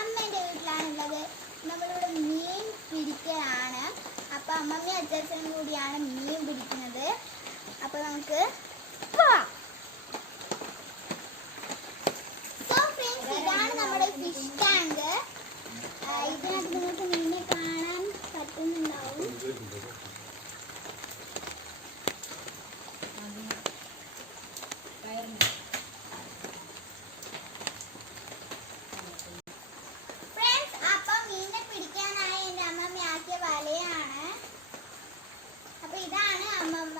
അമ്മേൻ്റെ വീട്ടിലാണുള്ളത്. നമ്മളിവിടെ മീൻ പിടിക്കലാണ്. അപ്പോൾ അമ്മമ്മയും അച്ചാച്ചനും കൂടിയാണ് മീൻ പിടിക്കുന്നത്. അപ്പോൾ നമുക്ക് പോവാം. സോ ഫ്രണ്ട്സ്, ഇതാണ് നമ്മുടെ ഫിഷ് ടാങ്ക്. ഇതിനകത്ത് നിങ്ങൾക്ക് മീനെ കാണാൻ പറ്റുന്നുണ്ടാവും. ഫ്രണ്ട്സ്, അപ്പം മീനെ പിടിക്കാനായി എൻ്റെ അമ്മമ്മ ആക്കിയ വലയാണ്. അപ്പൊ ഇതാണ് അമ്മമ്മ.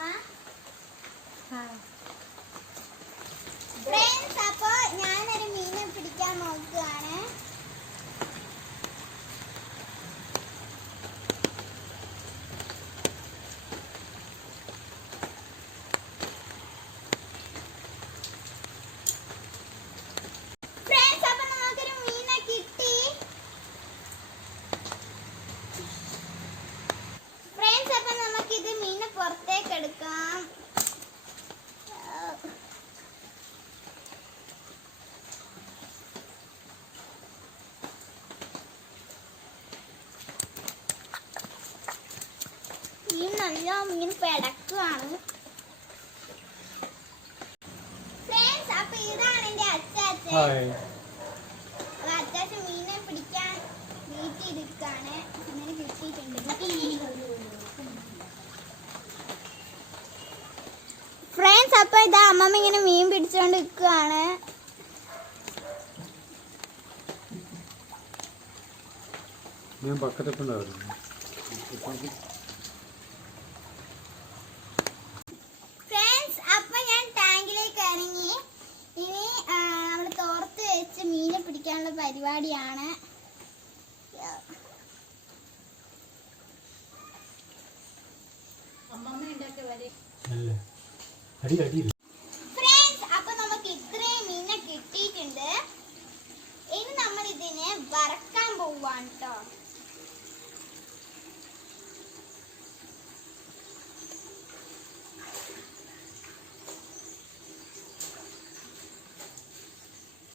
ഫ്രണ്ട്സ്, അപ്പൊ ഞാനൊരു മീനെ പിടിക്കാൻ നോക്കുകയാണ്. ഫ്രണ്ട്സ്, അപ്പൊ നമുക്കൊരു മീനെ കിട്ടി. ഫ്രണ്ട്സ്, അപ്പൊ നമുക്കിത് മീനെ പുറത്തേക്ക് എടുക്കാം. ഈ നല്ല മീൻ പെടക്കാണ്. ഫ്രണ്ട്സ്, അപ്പൊ ഇതാണ് എന്റെ അച്ചാച്ചൻ. അച്ചാച്ചൻ മീനെ പിടിക്കാൻ വീട്ടിലിരിക്കാണ്. അങ്ങനെ കിട്ടിയിട്ടുണ്ട്. ഫ്രണ്ട്സ്, അപ്പൊ ഇതാ അമ്മമ്മ ഇങ്ങനെ മീൻ പിടിച്ചോണ്ട് നിൽക്കുകയാണ്. ഞാൻ പക്കത്തെത്തുണ്ടായിരുന്നു. ഫ്രണ്ട്സ്, അപ്പൊ ഞാൻ ടാങ്കിലേക്ക് ഇറങ്ങി. ഇനി നമ്മൾ തോർത്ത് വെച്ച് മീനെ പിടിക്കാനുള്ള പരിപാടിയാണ്. അടി അടിയില്ല.